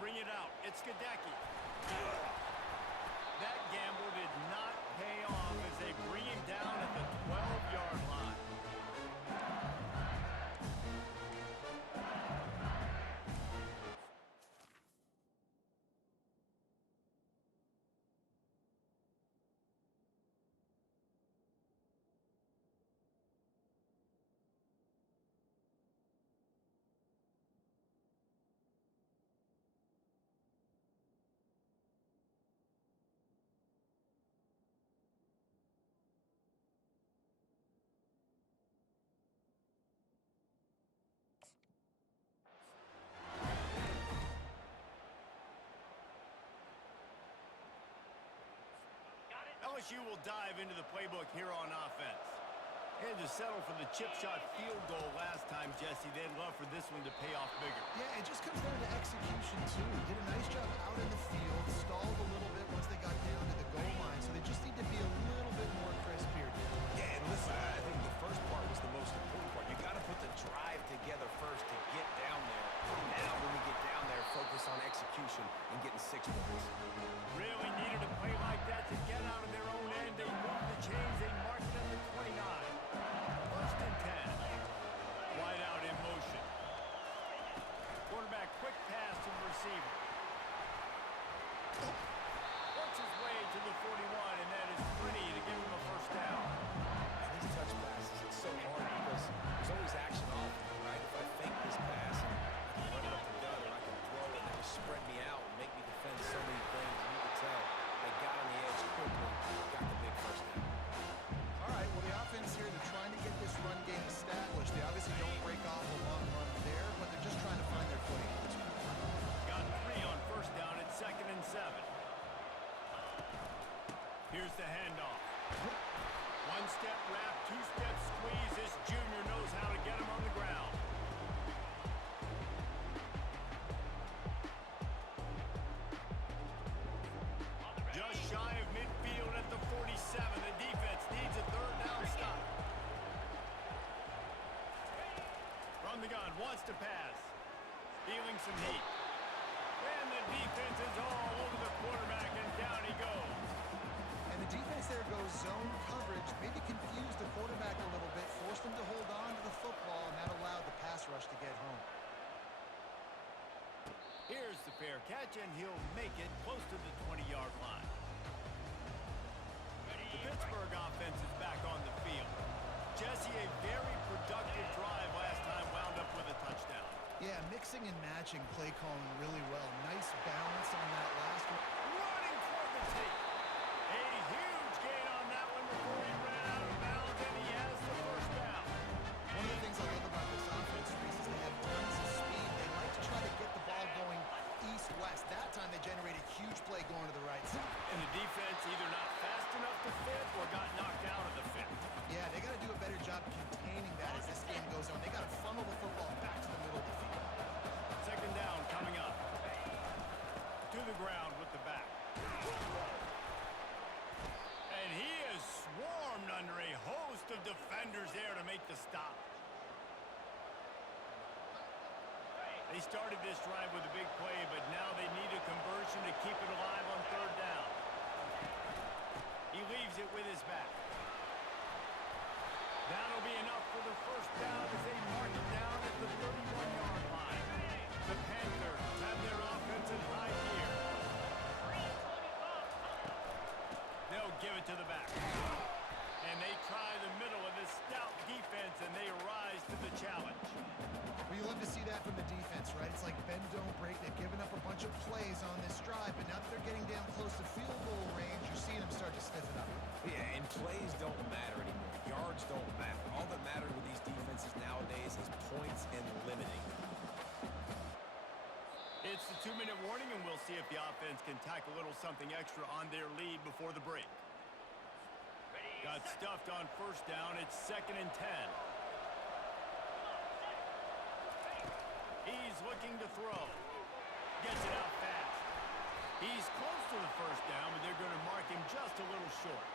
bring it out. It's Gadecki. That gamble did not pay off as they bring him down at the 12-yard line. LSU will dive into the playbook here on offense. They had to settle for the chip shot field goal last time, Jesse. They'd love for this one to pay off bigger. Yeah, it just comes down to execution, too. Did a nice job out in the field, stalled a little bit once they got down to the goal line, so they just need to be a little bit more crisp here. Yeah, and listen, I think the first part was the most important part. You got to put the drive together first to get down there. Now, when we get down there, focus on execution and getting 6 points. Really needed a play like that to get out of their own end. They moved the chains. They marked it at the 29. First and 10. Wide out in motion. Quarterback quick pass to the receiver. Works his way to the 41, and that is plenty to give him a first down. And these touch passes, it's so hard because there's always action off of them, right? If I fake this pass and I can run it up the gut or I can throw it and they just spread me out and make me defend so many things, and you can tell they got on the edge quickly, got the big first down. All right, well, the offense here, they're trying to get this run game established. They obviously don't break off a long run there, but they're just trying to find their footing at this point. Got 3 on first down at 2nd and 7. Here's the handoff. 1-step wrap, 2-step squeeze. This junior knows how to get him on the ground. Just shy of midfield at the 47. The defense needs a 3rd down stop. From the gun, wants to pass. Feeling some heat. And the defense is all over the quarterback, and down he goes. And the defense there goes zone coverage, maybe confused the quarterback a little bit, forced him to hold on to the football, and that allowed the pass rush to get home. Here's the fair catch, and he'll make it close to the 20-yard line. The Pittsburgh offense is back on the field. Jesse, a very productive drive last time, wound up with a touchdown. Yeah, mixing and matching play calling really well. Nice balance on that last one. Running toward the tape. A huge gain on that one before he ran out of bounds, and he has the first down. One of the things I love about this offense, Reese, is they have tons of speed. They like to try to get the ball going east-west. That time they generated huge play going to the right side. And the defense either not fast enough to fit or got knocked out of the fit. Yeah, they got to do a better job containing that as this game goes on. They got to funnel the football back to the middle of the field. 2nd down coming up. To the ground with the back. And he is swarmed under a host of defenders there to make the stop. They started this drive with a big play, but now they need a conversion to keep it alive on 3rd down. He leaves it with his back. That'll be enough for the first down as they mark it down at the 31-yard line. The Panthers have their offense in high gear. They'll give it to the back. And they try the middle of this stout defense, and they rise to the challenge. Well, you love to see that from the defense, right? It's like bend, don't break. They've given up a bunch of plays on this drive, but now that they're getting down close to field goal range, you're seeing them start to stiff it up. Yeah, and plays don't matter anymore. Yards don't matter. All that matters with these defenses nowadays is points and limiting. It's the 2-minute warning, and we'll see if the offense can tack a little something extra on their lead before the break. Got stuffed on first down. It's 2nd and 10. He's looking to throw. Gets it out fast. He's close to the first down, but they're going to mark him just a little short.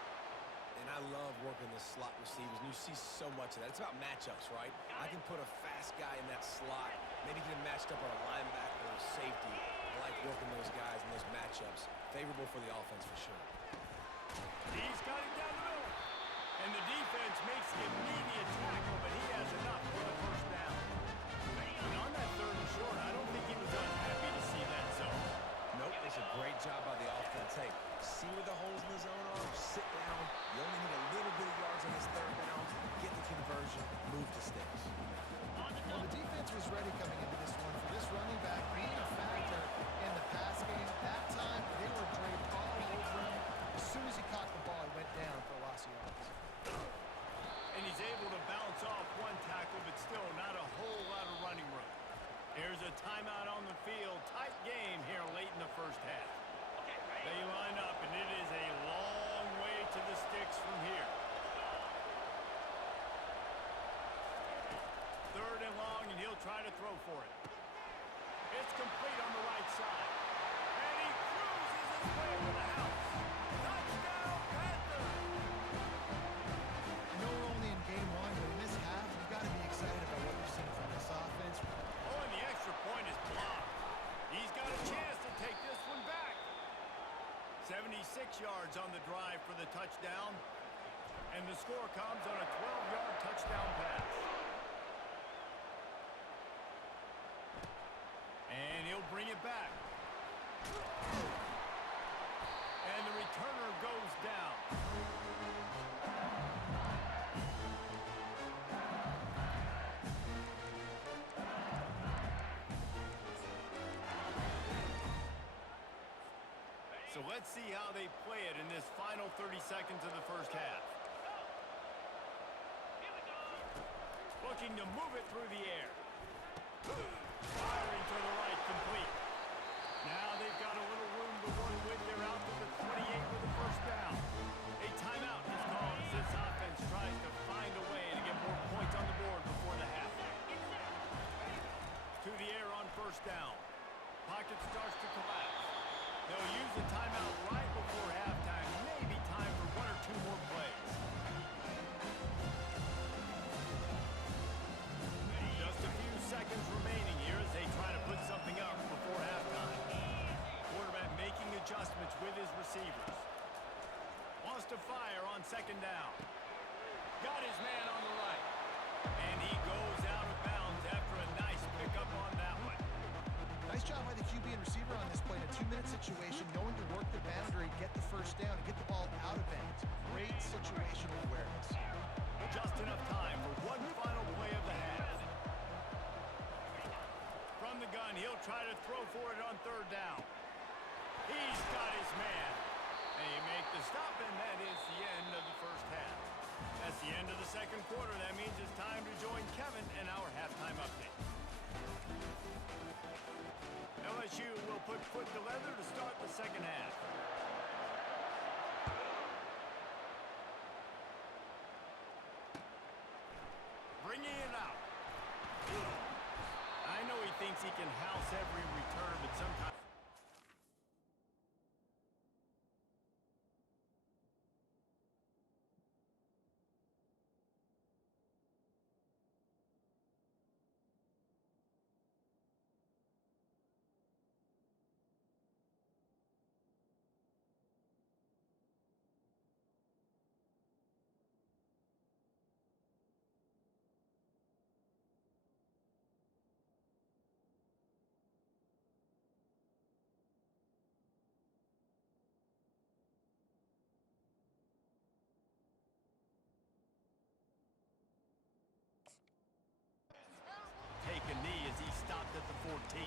And I love working the slot receivers, and you see so much of that. It's about matchups, right? I can put a fast guy in that slot, maybe get him matched up on a linebacker or a safety. I like working those guys in those matchups. Favorable for the offense for sure. He's got it down the middle. And the defense makes the immediate tackle, but he has enough for the first down. And on that third and short, I don't think he was unhappy to see that zone. Nope, it's a great job by the offense. Hey, see where the holes in the zone are, sit down. You only need a little bit of yards on this third down, get the conversion, move the sticks. Well, the defense was ready coming into this one for this running back being a factor in the pass game. That time, they were draped all over him. As soon as he caught the ball, he went down for a loss of yards. And he's able to bounce off one tackle, but still not a whole lot of running room. Here's a timeout on the field. Tight game here late in the first half. They line up, and it is a long way to the sticks from here. Third and long, and he'll try to throw for it. It's complete on the right side. And he cruises his way to the house. Touchdown, Panthers! I know we're only in game one, but in this half, you've got to be excited about what you've seen from this offense. Oh, and the extra point is blocked. He's got a chance to take this one back. 76 yards on the drive for the touchdown. And the score comes on a 12-yard touchdown pass. And he'll bring it back. And the returner goes down. So let's see how they play it in this final 30 seconds of the first half. Looking to move it through the air. Firing to the right, complete. Now they've got a little room to work with. They're out to the 28 with the first down. A timeout is called as this offense tries to find a way to get more points on the board before the half. To the air on first down. Pocket starts to collapse. They'll use the timeout right before halftime. Maybe time for one or two more plays. Just a few seconds remaining here as they try to put something up before halftime. Quarterback making adjustments with his receivers. Wants to fire on second down. Got his man on the right. And he goes out of bounds after a nice pickup on that one. Nice job by the QB and receiver on this play in a 2-minute situation, knowing to work the boundary, get the first down, and get the ball out of bounds. Great situational awareness. Just enough time for one final play of the half. From the gun, he'll try to throw for it on third down. He's got his man. And he make the stop, and that is the end of the first half. That's the end of the second quarter. That means it's time to join Kevin in our halftime update. LSU will put foot to leather to start the second half. Bringing it out. I know he thinks he can house every return, but sometimes... Take a knee as he stopped at the 14.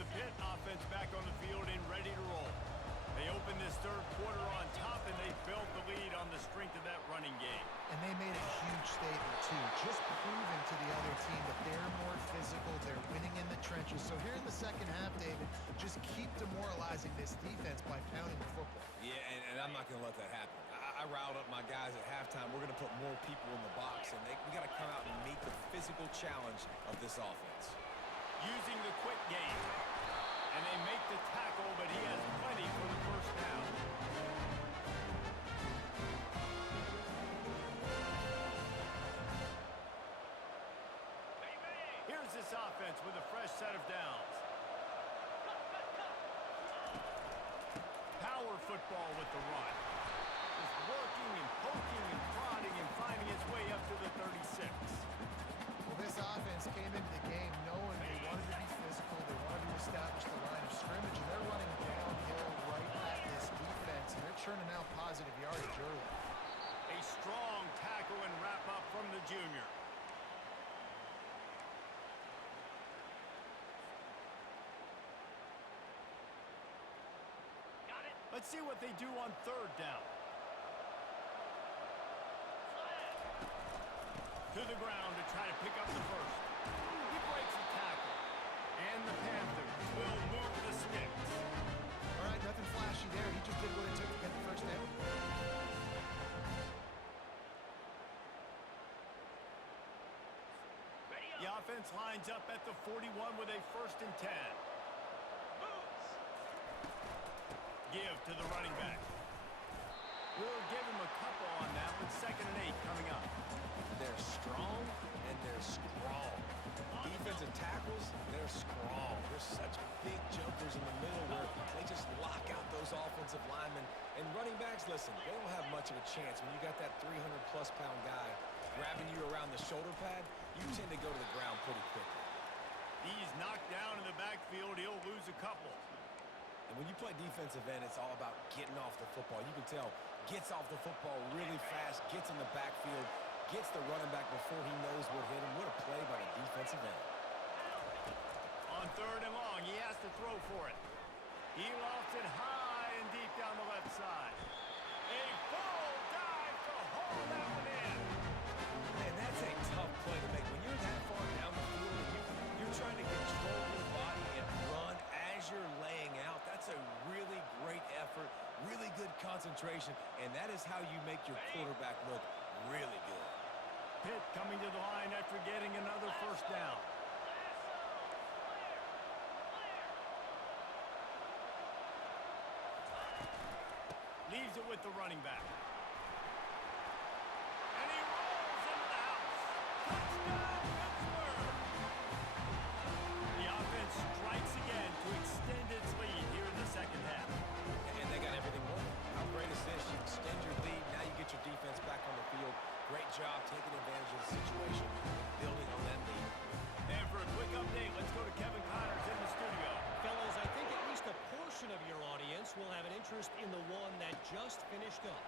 The Pitt offense back on the field and ready to roll. They opened this third quarter on top, and they built the lead on the strength of that running game. And they made a huge statement, too, just proving to the other team that they're more physical, they're winning in the trenches. So here in the second half, David, just keep demoralizing this defense by pounding the football. Yeah, and I'm not going to let that happen. I riled up my guys at halftime. We're going to put more people in the box, and we got to come out and meet the physical challenge of this offense. Using the quick game. And they make the tackle, but he has plenty for the first down. Here's this offense with a set of downs. Power football with the run. Just working and poking and prodding and finding its way up to the 36. Well, this offense came into the game knowing they wanted to be physical, they wanted to establish the line of scrimmage, and they're running downhill right at this defense, and they're churning out positive yardage early. A strong tackle and wrap up from the junior. Let's see what they do on third down. To the ground to try to pick up the first. He breaks the tackle. And the Panthers will move the sticks. All right, nothing flashy there. He just did what it took to get the first down. The offense lines up at the 41 with a 1st and 10. Give to the running back. We'll give him a couple on that with 2nd and 8 coming up. They're strong and they're strong. Defensive tackles, they're strong. They're such big jumpers in the middle where they just lock out those offensive linemen. And running backs, listen, they don't have much of a chance. When you got that 300-plus pound guy grabbing you around the shoulder pad, you tend to go to the ground pretty quickly. He's knocked down in the backfield. He'll lose a couple. And when you play defensive end, it's all about getting off the football. You can tell, gets off the football really fast, gets in the backfield, gets the running back before he knows what hit him. What a play by the defensive end. On 3rd and long, he has to throw for it. He lofts it high and deep down the left side. A full dive to haul that one in. Man, that's a tough play to make. When you're that far down the field and you're trying to control your body and run as you're laying out, that's a really great effort, really good concentration, and that is how you make your quarterback look really good. Pitt coming to the line after getting another 1st down. Leaves it with the running back. And he rolls into the house. Touchdown, Pittsburgh! The offense strikes again to extend its lead here in the 2nd half. And they got everything working. How great is this? You extend your lead, now you get your defense back on the field. Great job taking advantage of the situation and building on that lead. And for a quick update, let's go to Kevin Connors in the studio. Fellas, I think at least a portion of your audience will have an interest in the one that just finished up.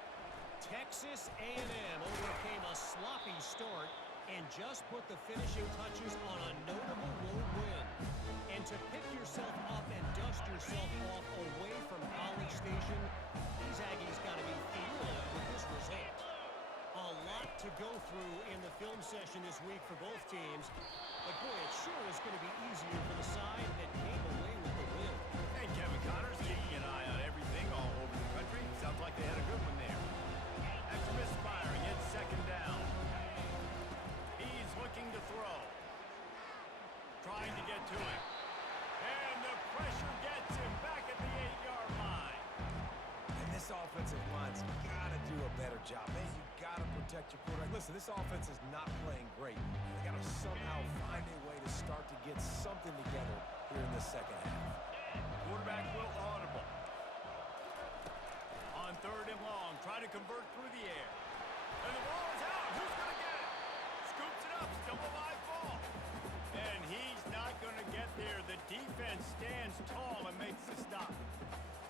Texas A&M overcame a sloppy start and just put the finishing touches on a notable road win. And to pick yourself up and dust yourself off away from College Station, these Aggies got to be thrilled with this result. A lot to go through in the film session this week for both teams, but boy, it sure is going to be easier for the side that came away with the win. And Kevin Connors keeping an eye on everything all over the country. Sounds like they had a good one there. After misfiring, it's 2nd down. He's looking to throw. Trying to get to him. And the pressure gets him back at the 8-yard line. And this offensive line's got to do a better job. Man, you got to protect your quarterback. Listen, this offense is not playing great. They got to somehow find a way to start to get something together here in the 2nd half. Quarterback will audible. On 3rd and long, try to convert through the air. And the ball is out. Who's going to get it? Scoops it up. Still a live ball. And he's not going to get there. The defense stands tall and makes the stop.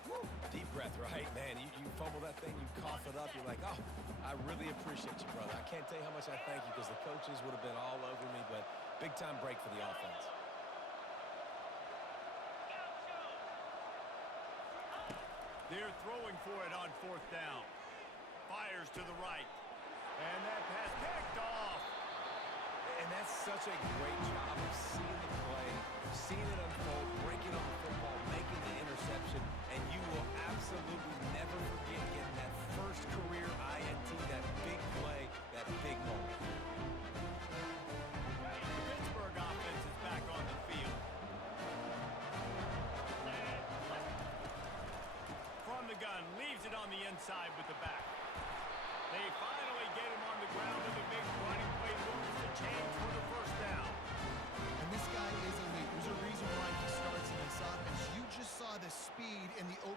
Woo. Deep breath, right? Man, you fumble that thing, you cough it up, you're like, oh, I really appreciate you, brother. I can't tell you how much I thank you because the coaches would have been all over me, but big-time break for the offense. They're throwing for it on 4th down. Fires to the right. And that pass picked off. And that's such a great job of seeing the play, seeing it unfold, breaking on the football, making the interception, and you will absolutely never forget getting that first career INT, that big play, that big moment. The Pittsburgh offense is back on the field. From the gun, leaves it on the inside with the back. They finally get him on the ground with a big running play, moves the chains for the 1st down. And this guy is elite. There's a reason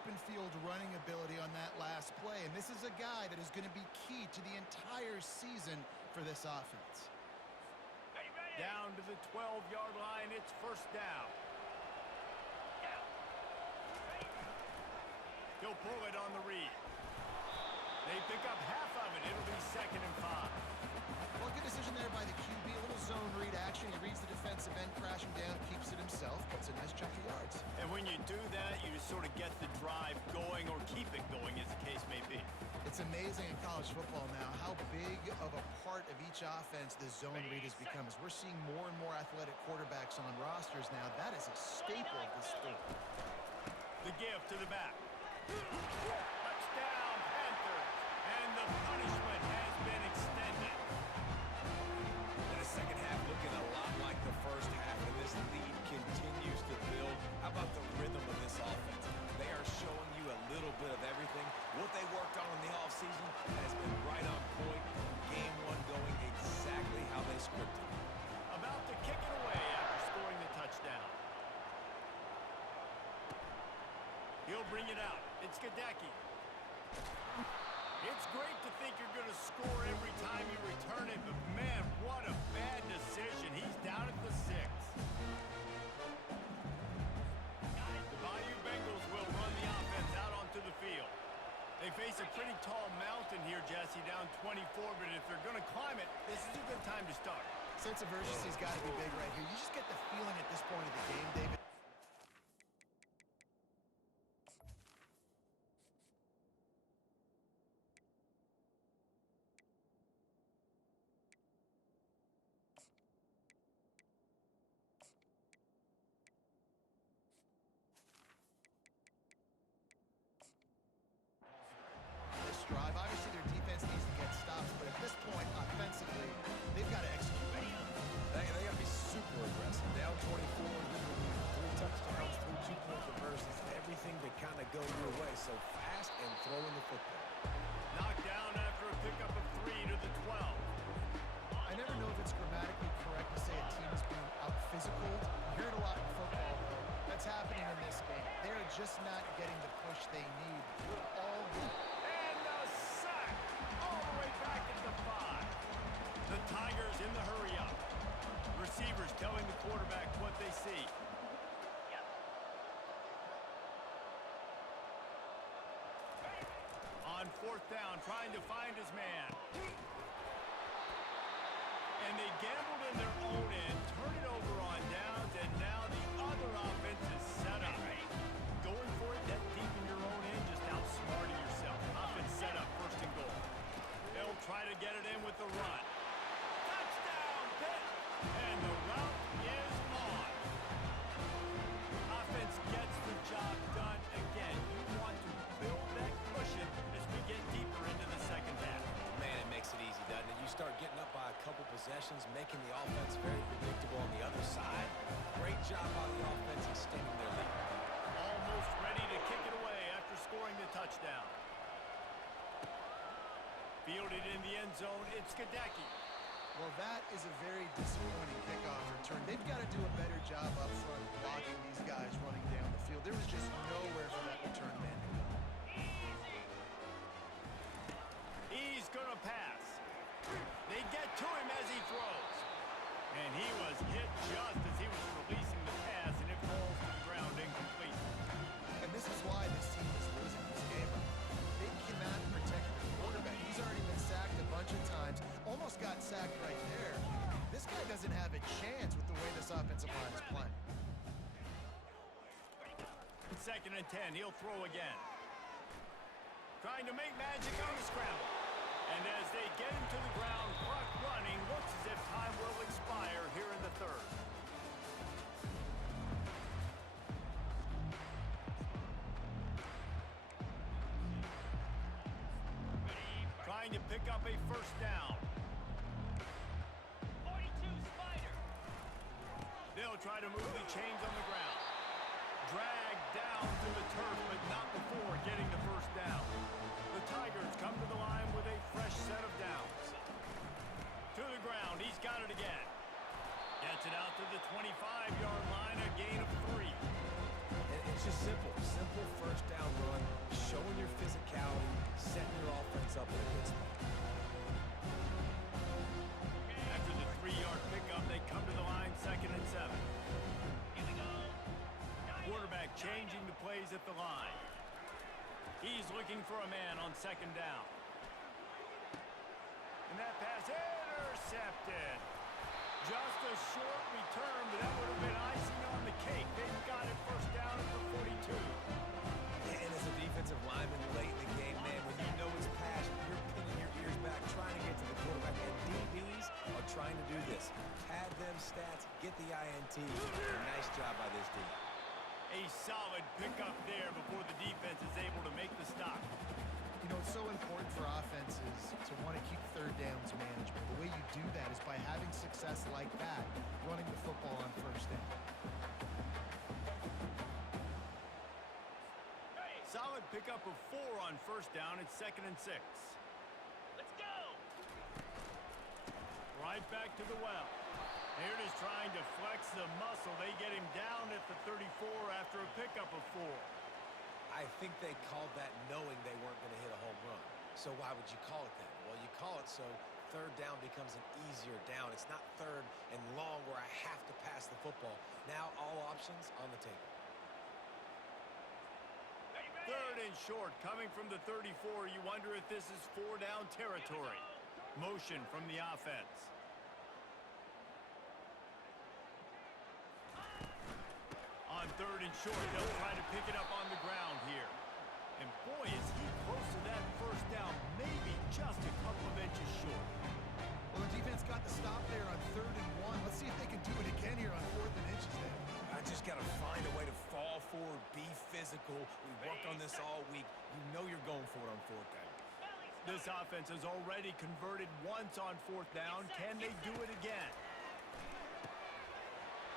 open field running ability on that last play, and this is a guy that is going to be key to the entire season for this offense. Down to the 12-yard line, it's first down. He'll pull it on the read. They pick up half of it. It'll be 2nd and 5. Well, good decision there by the QB. A little zone read action. He reads the defensive end crashing down, keeps it himself, gets a nice chunk of yards. And when you do that, you just sort of get the drive going or keep it going, as the case may be. It's amazing in college football now how big of a part of each offense the zone read has become. As we're seeing more and more athletic quarterbacks on rosters now, that is a staple of the sport. The give to the back. Touchdown, Panthers. And the punishment has been extended. And the second half looking a lot like the first half, and this lead continues to build. How about the rhythm of this offense? They are showing you a little bit of everything. What they worked on in the offseason has been right on point. Game one going exactly how they scripted. About to kick it away after scoring the touchdown. He'll bring it out. It's Gadecki. It's great to think you're going to score every time you return it, but man, what a bad decision. He's down at the 6. The Bayou Bengals will run the offense out onto the field. They face a pretty tall mountain here, Jesse, down 24, but if they're going to climb it, this is a good time to start. Sense of urgency's got to be big right here. You just get the feeling at this point of the game, David. Drive. Obviously, their defense needs to get stops, but at this point, offensively, they've got to execute. They got to be super aggressive. Down 24, 3 touchdowns, 3 2-point conversions, everything to kind of go your way. So fast and throwing the football. Knocked down after a pickup of 3 to the 12. I never know if it's grammatically correct to say a team is being out-physical. You hear it a lot in football, though. That's happening in this game. They're just not getting the push they need all week. Back at the 5. The Tigers in the hurry-up. Receivers telling the quarterback what they see. On 4th down, trying to find his man. And they gambled in their own end, turn it over on downs, and now the other offense is set up. Going for it that deep in your own end, just outsmarting yourself. Offense set up, 1st and goal. They'll try to get it in with the run. Touchdown, Pitt! And the route is on. Offense gets the job done again. You want to build that cushion as we get deeper into the second half. Man, it makes it easy, doesn't it? You start getting up by a couple possessions, making the offense very predictable on the other side. Great job by the offense extending their lead. Almost ready to kick it away after scoring the touchdown. Fielded in the end zone, it's Gadecki. Well, that is a very disappointing kickoff return. They've got to do a better job up front blocking these guys running down the field. There was just nowhere for that return man to go. He's going to pass. They get to him as he throws. And he was hit just as he was releasing the pass, and it falls to the ground incomplete. And this is why this team is losing this game. They cannot protect the quarterback. He's already been sacked a bunch of times. Almost got sacked right there. This guy doesn't have a chance with the way this offensive line is playing. 2nd and 10, he'll throw again. Trying to make magic on the scramble. And as they get him to the ground, clock running, looks as if time will expire here in the 3rd. Trying to pick up a 1st down. 42 Spider. They'll try to move the chains on the ground. Dragged down to the turf, but not before getting the 1st down. The Tigers come to the line with a fresh set of downs. To the ground, he's got it again. Gets it out to the 25-yard line, a gain of 3. And it's just simple. Simple first down run, showing your physicality, setting your offense up in a good spot. After the 3-yard pickup, they come to the line, 2nd and 7. Quarterback changing the plays at the line. He's looking for a man on 2nd down. And that pass intercepted. Just a short return, but that would have been icing on the cake. They've got it first down at the 42. And as a defensive lineman late in the game, man, when you know it's pass, you're pinning your ears back, trying to get to the quarterback. And DBs are trying to do this. Pad them stats, get the INT. Nice job by this D. A solid pickup there before the defense is able to make the stop. You know, it's so important for offenses to want to keep third downs management. The way you do that is by having success like that, running the football on first down. Solid pickup of 4 on first down. It's 2nd and 6. Let's go! Right back to the well. They're just trying to flex the muscle. They get him down at the 34 after a pickup of 4. I think they called that knowing they weren't going to hit a home run. So why would you call it that? Well, you call it so third down becomes an easier down. It's not third and long where I have to pass the football. Now all options on the table. 3rd and short coming from the 34. You wonder if this is 4-down territory. Motion from the offense. On 3rd and short, they'll try to pick it up on the ground here. And boy, is he close to that first down, maybe just a couple of inches short. Well, the defense got the stop there on 3rd and 1. Let's see if they can do it again here on 4th and inches there. I just got to find a way to fall forward, be physical. We worked on this all week. You know you're going for it on 4th down. This offense has already converted once on 4th down. Can they do it again?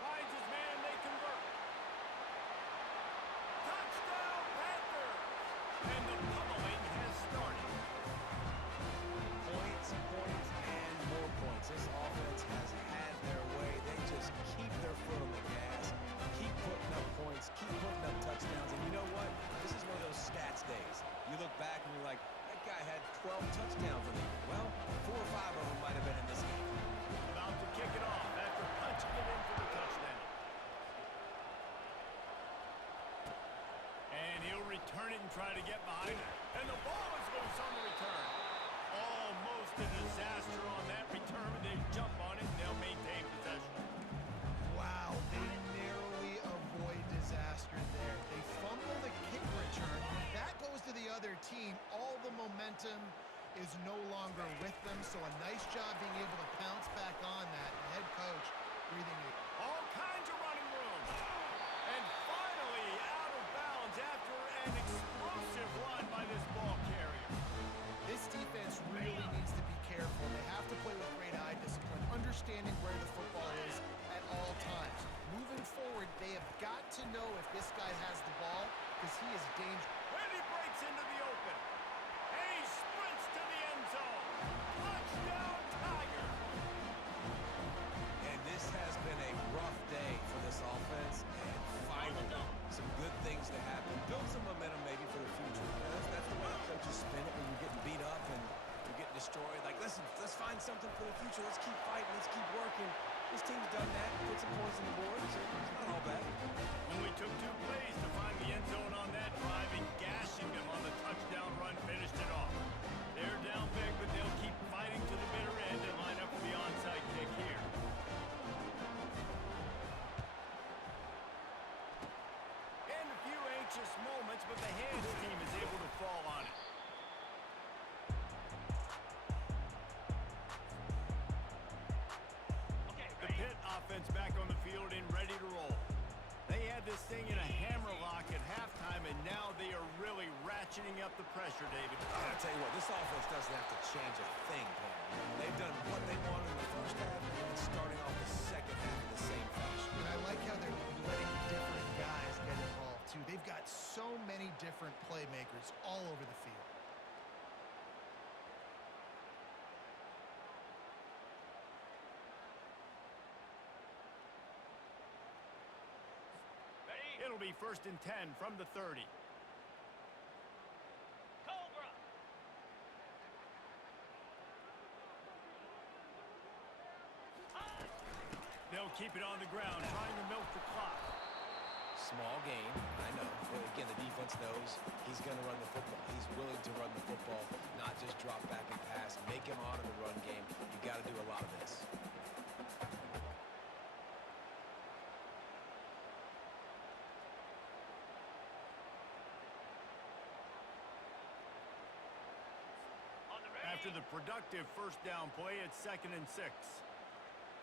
Finds his man, they convert. Touchdown, Panthers! And the pummeling has started. Points, and more points. This offense has had their way. They just keep their foot on the gas, keep putting up points, keep putting up touchdowns. And you know what? This is one of those stats days. You look back and you're like, that guy had 12 touchdowns in it. Well, 4 or 5 of them might have been in this game. About to kick it off after punching it in for the touchdown. And he'll return it and try to get behind it. And the ball is loose on the return. Almost a disaster on that return. They jump on it and they'll maintain possession. Wow, they narrowly avoid disaster there. They fumble the kick return. When that goes to the other team, all the momentum is no longer with them. So a nice job being able to pounce back on that. The head coach breathing it. All kinds of running room. And finally out of bounds after an explosive run by this ball carrier. This defense really needs to be careful. They have to play with great eye discipline, understanding where the football is at all times. Moving forward, they have got to know if this guy has the ball because he is dangerous. When he breaks into the open. And he sprints to the end zone. Touchdown, Tiger. And this has been a rough day for this offense. And finally, some good things to happen. Build some momentum maybe for the future. That's the way the coaches spin it when you're getting beat up and you're getting destroyed. Like, listen, let's find something for the future. Let's keep fighting. Let's keep working. This team's done that. Put some points on the board. So it's not all bad. Only took 2 plays to find the end zone on that drive, and gashing them on the touchdown run finished it off. They're down big, but they'll keep fighting to the bitter end and line up for the onside kick here. And a few anxious moments, but the hands team is able to fall on it. The Pitt offense back on the field and ready to roll. They had this thing in a hammerlock at halftime, and now they are really ratcheting up the pressure, David. I'll tell you what, this offense doesn't have to change a thing, Paul. They've done what they wanted in the first half and starting off the second half in the same fashion. And I like how they're letting different guys get involved, too. They've got so many different playmakers all over the field. It'll It'll be 1st and 10 from the 30. Cobra. They'll keep it on the ground, trying to milk the clock. Small gain, I know. But again, the defense knows he's going to run the football. He's willing to run the football, not just drop back and pass. Make him honor the run game. You got to do a lot of this. After the productive first down play, it's 2nd and 6.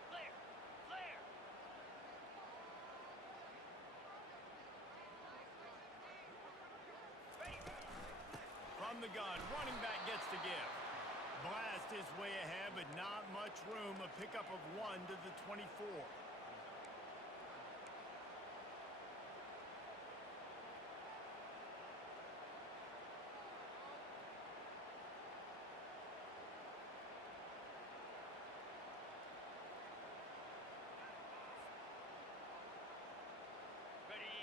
Clear. Clear. From the gun, running back gets to give. Blast his way ahead, but not much room. A pickup of 1 to the 24.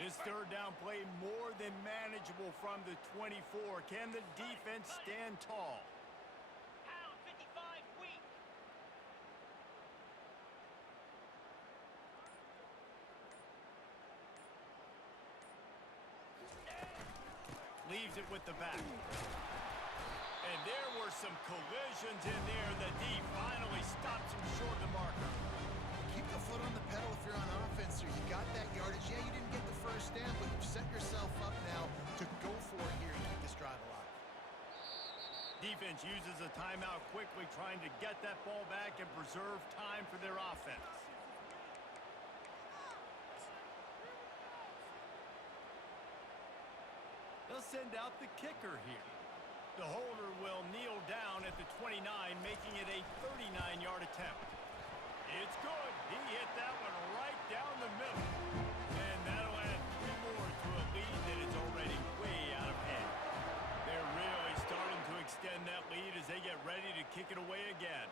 This third down play more than manageable from the 24. Can the defense stand tall? Pound 55 weak. Leaves it with the back. And there were some collisions in there. The D finally stops him short of the marker. Keep the foot on the pedal if you're on offense here. You got that yardage. Yeah, you didn't get the first down, but you've set yourself up now to go for it here and keep this drive alive. Defense uses a timeout quickly, trying to get that ball back and preserve time for their offense. They'll send out the kicker here. The holder will kneel down at the 29, making it a 39-yard attempt. It's good. He hit that one right down the middle. And that'll add 3 more to a lead that is already way out of hand. They're really starting to extend that lead as they get ready to kick it away again.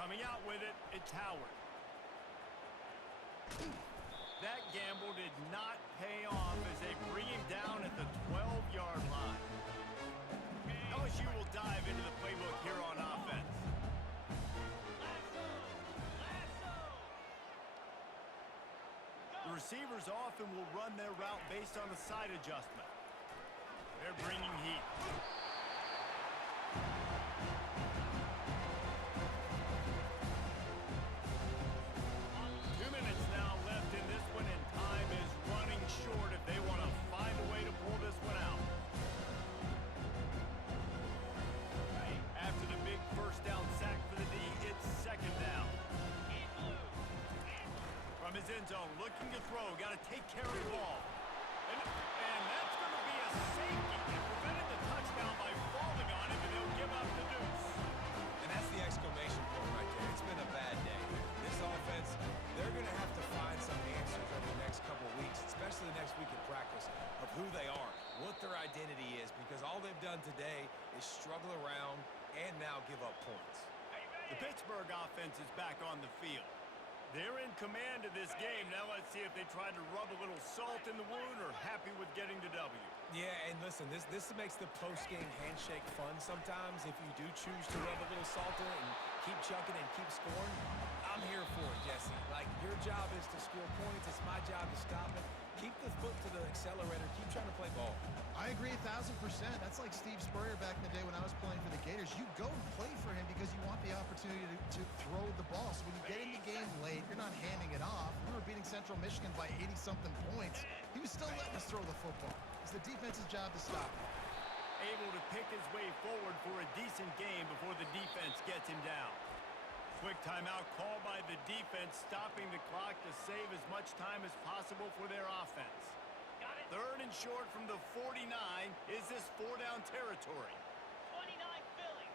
Coming out with it, it's Howard. That gamble did not pay off as they bring him down at the 12-yard line. LSU will dive into the playbook here on offense. The receivers often will run their route based on a side adjustment. They're bringing heat. End zone, looking to throw, got to take care of the ball. And that's going to be a safety. It prevented the touchdown by falling on him, and they'll give up the deuce. And that's the exclamation point right there. It's been a bad day. This offense, they're going to have to find some answers over the next couple of weeks, especially the next week in practice, of who they are, what their identity is, because all they've done today is struggle around and now give up points. The Pittsburgh offense is back on the field. They're in command of this game. Now let's see if they try to rub a little salt in the wound or happy with getting the W. Yeah, and listen, this makes the post-game handshake fun sometimes if you do choose to rub a little salt in it and keep chucking and keep scoring. I'm here for it, Jesse. Like, your job is to score points. It's my job to stop it. Keep the foot to the accelerator. Keep trying to play ball. I agree 1,000%. That's like Steve Spurrier back in the day when I was playing for the Gators. You go and play for him because you want the opportunity to throw the ball. So when you get in the game late, you're not handing it off. We were beating Central Michigan by 80-something points. He was still letting us throw the football. It's the defense's job to stop him. Able to pick his way forward for a decent game before the defense gets him down. Quick timeout called by the defense, stopping the clock to save as much time as possible for their offense. 3rd and short from the 49. Is this 4-down territory? 29 Philly.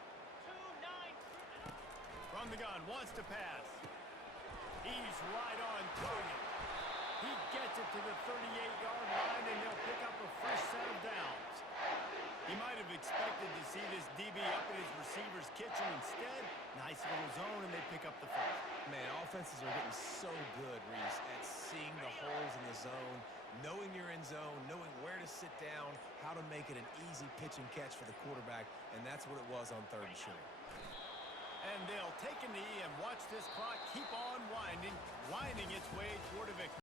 2-9. From the gun, wants to pass. He's right on target. He gets it to the 38-yard line, and they'll pick up a fresh set of downs. He might have expected to see this DB up in his receiver's kitchen. Instead, nice little zone, and they pick up the first. Man, defenses are getting so good, Reese, at seeing the holes in the zone, knowing you're in zone, knowing where to sit down, how to make it an easy pitch and catch for the quarterback, and that's what it was on 3rd and short. And they'll take a knee and watch this clock keep on winding its way toward a victory.